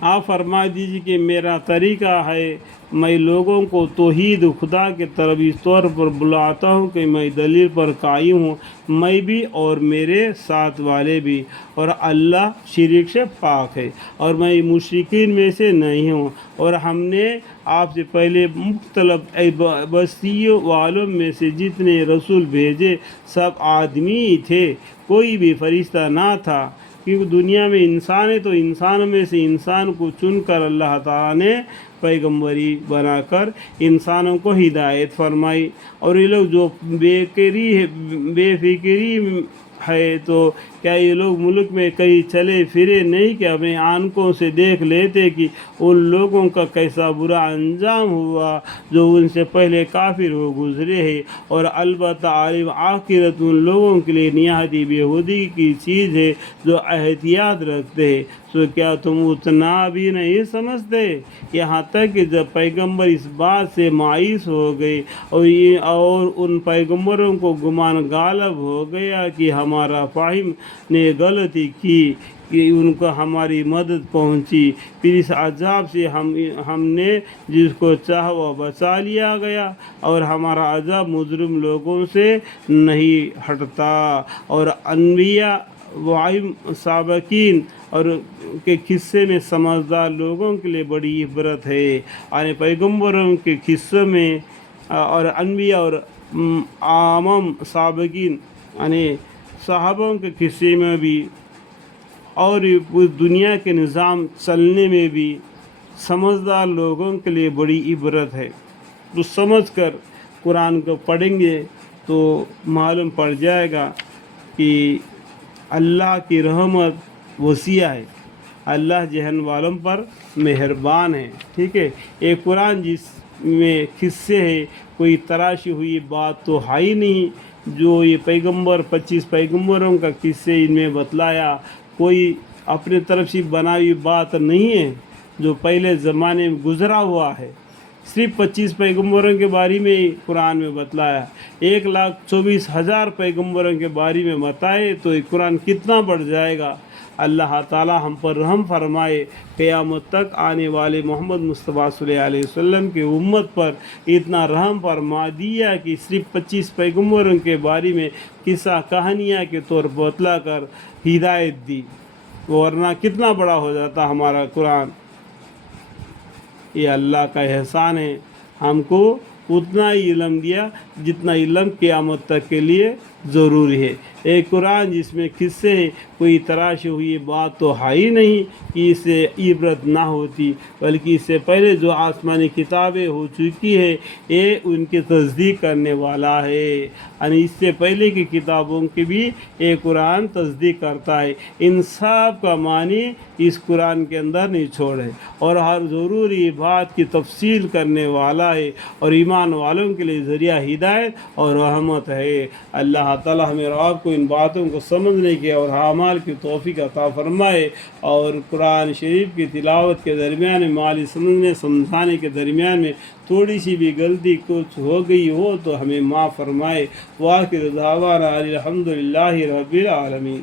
آپ فرما دیجیے کہ میرا طریقہ ہے، میں لوگوں کو توحید خدا کے طرف اس طور پر بلاتا ہوں کہ میں دلیل پر قائم ہوں، میں بھی اور میرے ساتھ والے بھی، اور اللہ شریک سے پاک ہے، اور میں مشرکین میں سے نہیں ہوں۔ اور ہم نے آپ سے پہلے مختلف بستیوں والوں میں سے جتنے رسول بھیجے سب آدمی ہی تھے، کوئی بھی فرشتہ نہ تھا، کیونکہ دنیا میں انسان ہے تو انسانوں میں سے انسان کو چن کر اللہ تعالیٰ نے پیغمبری بنا کر انسانوں کو ہدایت فرمائی۔ اور یہ لوگ جو بے فکری ہے، تو کیا یہ لوگ ملک میں کہیں چلے پھرے نہیں کہ اپنے آنکھوں سے دیکھ لیتے کہ ان لوگوں کا کیسا برا انجام ہوا جو ان سے پہلے کافر ہو گزرے ہیں، اور البتہ عالم آخرت ان لوگوں کے لیے نہایت بےہودگی کی چیز ہے جو احتیاط رکھتے ہیں۔ سو کیا تم اتنا بھی نہیں سمجھتے؟ یہاں تک کہ جب پیغمبر اس بات سے مایوس ہو گئے اور ان پیغمبروں کو گمان غالب ہو گیا کہ ہمارا فاہم نے غلطی کی کہ ان کو ہماری مدد پہنچی، پھر اس عذاب سے ہم نے جس کو چاہا وہ بچا لیا گیا، اور ہمارا عذاب مجرم لوگوں سے نہیں ہٹتا۔ اور انبیاء سابقین اور کے قصے میں سمجھدار لوگوں کے لیے بڑی عبرت ہے، یعنی پیغمبروں کے قصے میں اور انبیاء اور عام سابقین یعنی صحابوں کے قصے میں بھی، اور اس دنیا کے نظام چلنے میں بھی سمجھدار لوگوں کے لیے بڑی عبرت ہے۔ تو سمجھ کر قرآن کو پڑھیں گے تو معلوم پڑ جائے گا کہ اللہ کی رحمت وسیع ہے، اللہ جہن والوں پر مہربان ہے، ٹھیک ہے۔ ایک قرآن جس میں قصے ہے، کوئی تراشی ہوئی بات تو ہے ہی نہیں، جو یہ 25 پیغمبروں کا قصے ان میں بتلایا، کوئی اپنے طرف سے بنائی بات نہیں ہے جو پہلے زمانے میں گزرا ہوا ہے۔ صرف 25 پیغمبروں کے بارے میں قرآن میں بتلایا، 1,24,000 پیغمبروں کے بارے میں بتائے تو یہ قرآن کتنا بڑھ جائے گا۔ اللہ تعالی ہم پر رحم فرمائے، قیامت تک آنے والے محمد مصطفیٰ صلی اللہ علیہ وسلم کی امت پر اتنا رحم فرما دیا کہ صرف 25 پیغمبروں کے بارے میں قصہ کہانیاں کے طور پر بتلا کر ہدایت دی، ورنہ کتنا بڑا ہو جاتا ہمارا قرآن۔ یہ اللہ کا احسان ہے، ہم کو اتنا ہی علم دیا جتنا علم قیامت تک کے لیے ضروری ہے۔ ایک قرآن جس میں قصے ہیں، کوئی تراشی ہوئی بات تو ہے ہی نہیں کہ اس سے عبرت نہ ہوتی، بلکہ اس سے پہلے جو آسمانی کتابیں ہو چکی ہے یہ ان کی تصدیق کرنے والا ہے، یعنی اس سے پہلے کی کتابوں کی بھی ایک قرآن تصدیق کرتا ہے۔ ان سب کا معنی اس قرآن کے اندر نچوڑ ہے، اور ہر ضروری بات کی تفصیل کرنے والا ہے، اور ایمان والوں کے لیے ذریعہ ہدایت اور رحمت ہے۔ اللہ تعالی ہمیں اور آپ کو ان باتوں کو سمجھنے کی اور اعمال کی توفیق عطا فرمائے، اور قرآن شریف کی تلاوت کے درمیان میں مالی سمجھنے سمجھانے کے درمیان میں تھوڑی سی بھی غلطی کچھ ہو گئی ہو تو ہمیں معاف فرمائے۔ وآخر دعوانا الحمدللہ رب العالمین۔